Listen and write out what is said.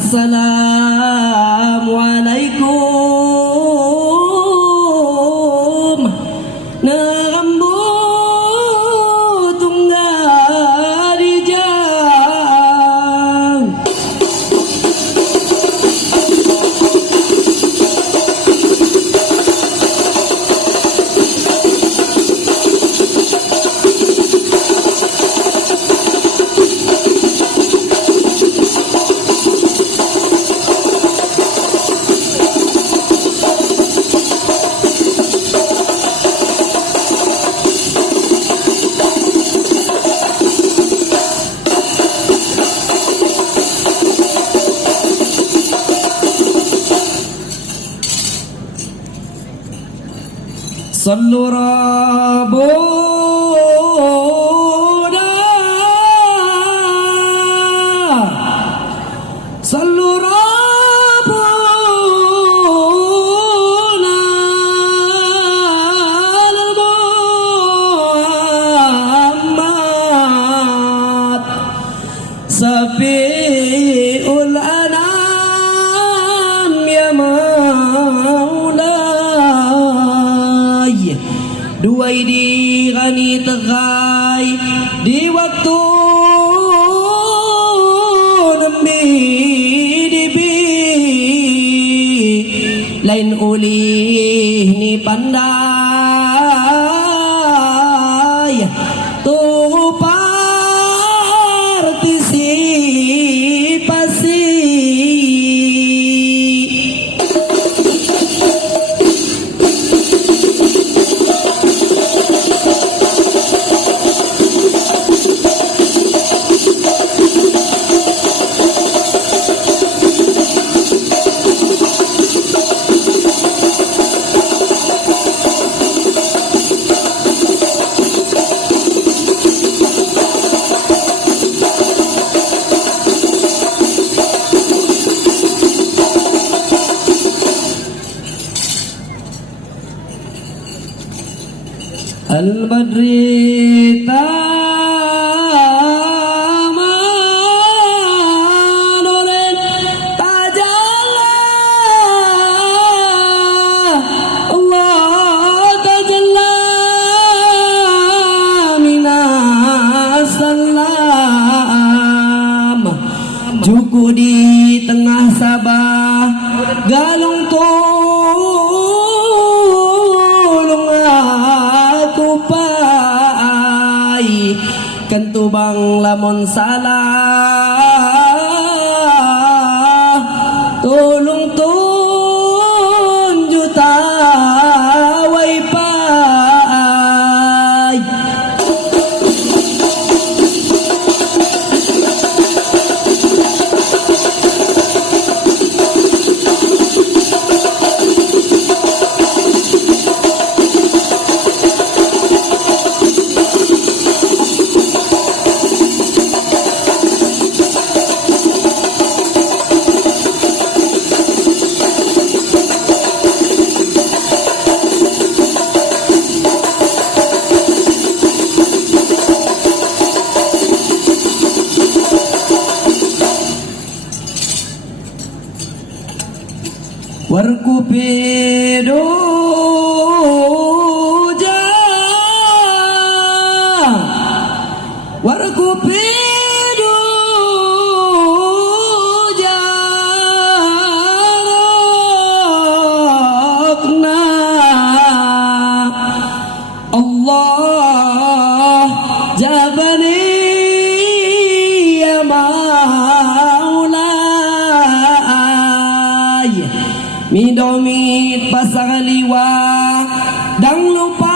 Assalamualaikum Nerambut dari jauh. Sallu Rabbuna Sallu Rabbuna ala Muhammad Safi'ul anam ya Dua idi kani tegai di waktu nembi dibi lain ulih ni pandai tu partisipasi. Al-Badri Tamanurin Tajalla Allah Tajalla Minas Salam Juku di tengah Sabah Galung Kentu bang lamun salah tolong tun juta waipai. Warkupido Warkupido Jarakna Allah Jabani ya Maulay Midomit pasang liwa dang lupa